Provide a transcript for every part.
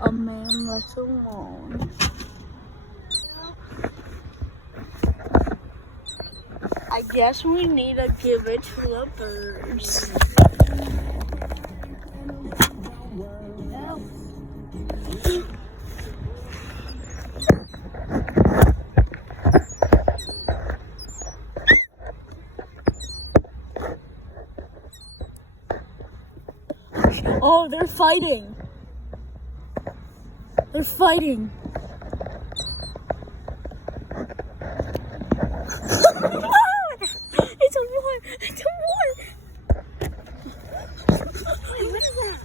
A man left alone. I guess we need to give it to the birds. Oh, they're fighting. They're fighting. It's a war. It's a war. Wait, what is that?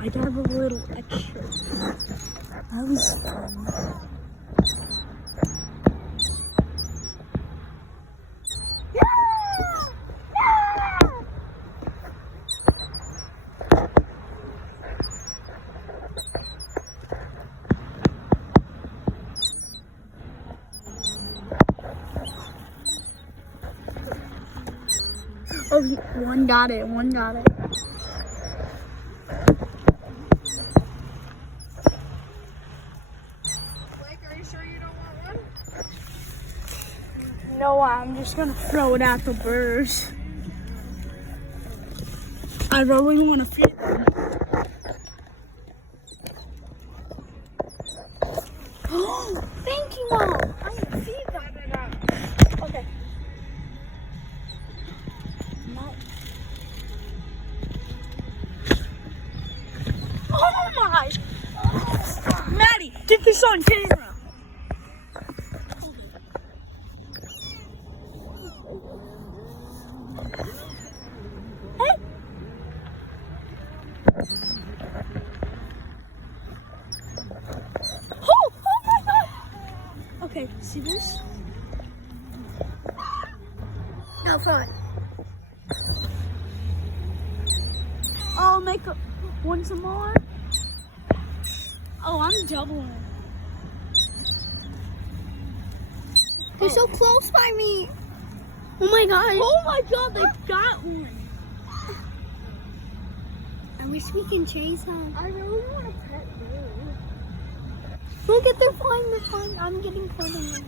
I got a little extra. That was fun. Oh, one got it. One got it. Blake, are you sure you don't want one? No, I'm just gonna throw it at the birds. I really want to feed them. Oh, thank you, Mom. I'm gonna feed them. Okay. No. Oh my! Maddie, get this on camera. Hey. Oh my God! Okay, see this? No, front. I'll make one some more. Oh, I'm doubling. They're so close by me. Oh my God. Oh my God, they got one. I wish we can chase them. I really want to pet you. Look at they're flying. They're flying. I'm getting close on this.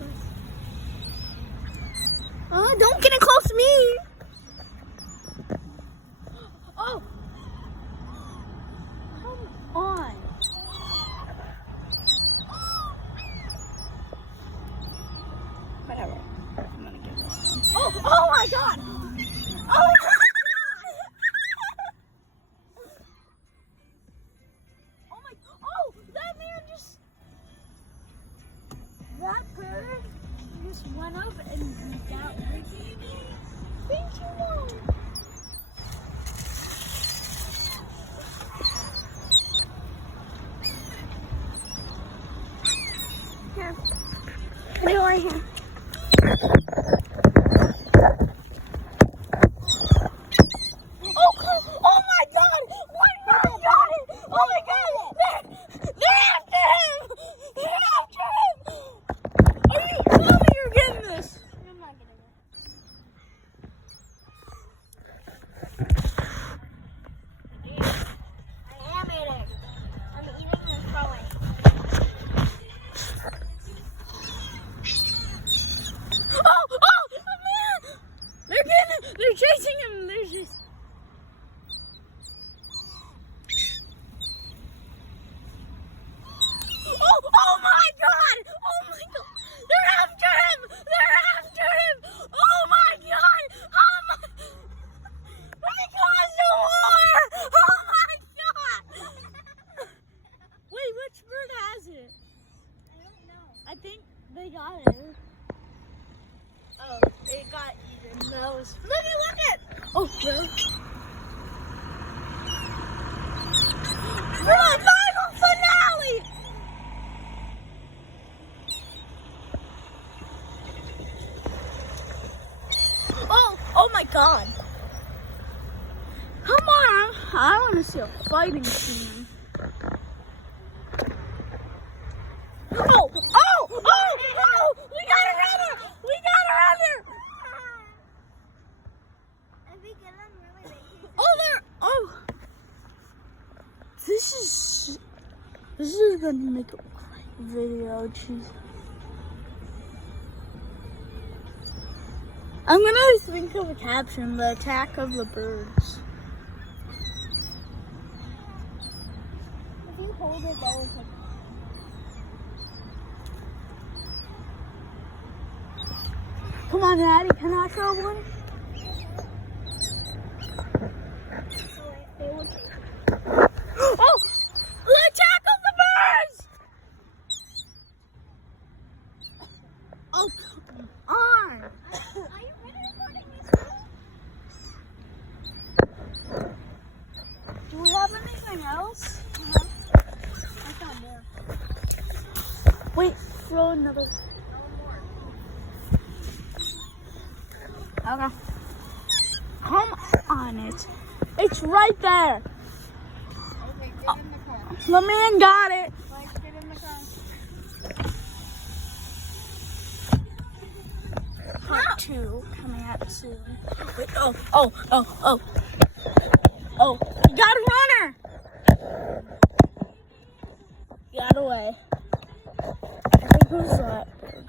Don't get it close to me. Oh. Come on. Whatever. I'm gonna get this. Oh my God. Oh my God. Oh, that man just. That bird just went up and got one. Thank you, Mom. Here. They are here. Oh my God! One bird got it! Oh my God! They're after him! They're after him! Are you telling me you're getting this? I'm not getting it. I am eating. I'm eating and throwing. Oh, man! They're chasing him. They're just. Oh my God! Oh my God! They're after him! They're after him! Oh my God! Oh my! They caused a war! Oh my God! Wait, which bird has it? I don't know. I think they got it. Oh, it got eaten. That was. Look at! Oh, really? Run, final finale! Oh my God! Come on! I want to see a fighting scene. Oh! We got a runner! We got a runner! If we get them really big. Oh, there! Oh! This is This is gonna make a great video. Jeez. I'm gonna think of a caption: the attack of the birds. If you hold it, that will put. Come on, Daddy, can I throw one? Oh! The attack of the birds! Oh, come on. Are you really recording me? Do we have anything else? I found more. Wait, throw another. Okay. Come on it. It's right there. Okay, get in the car. The man got it. Like, get in the car. Part 2 coming out soon. Wait, oh. You got a runner. Got away. I think it was that bird.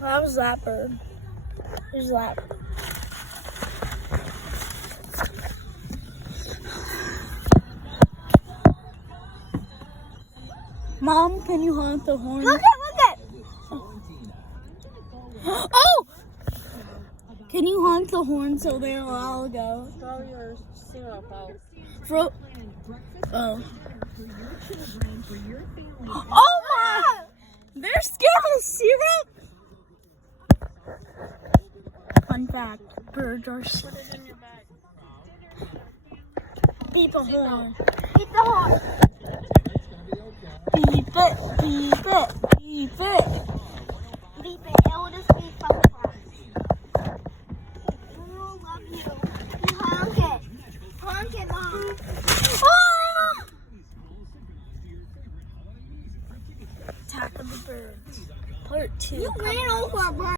That was that bird. Who's that? Mom, can you honk the horn? Look at. Oh! Can you honk the horn so they'll all go? Throw your syrup out. Oh. Oh my! They're scared of syrup? Fun fact, birds are Put it in your bag. beep a horn. Eat the horn. Beep it, beep it, beep it. Beep it. It will just beep from the car. We will love you. You honk it. Honk it, Mom. Ah! Attack of the birds. Part 2. You ran over a bird.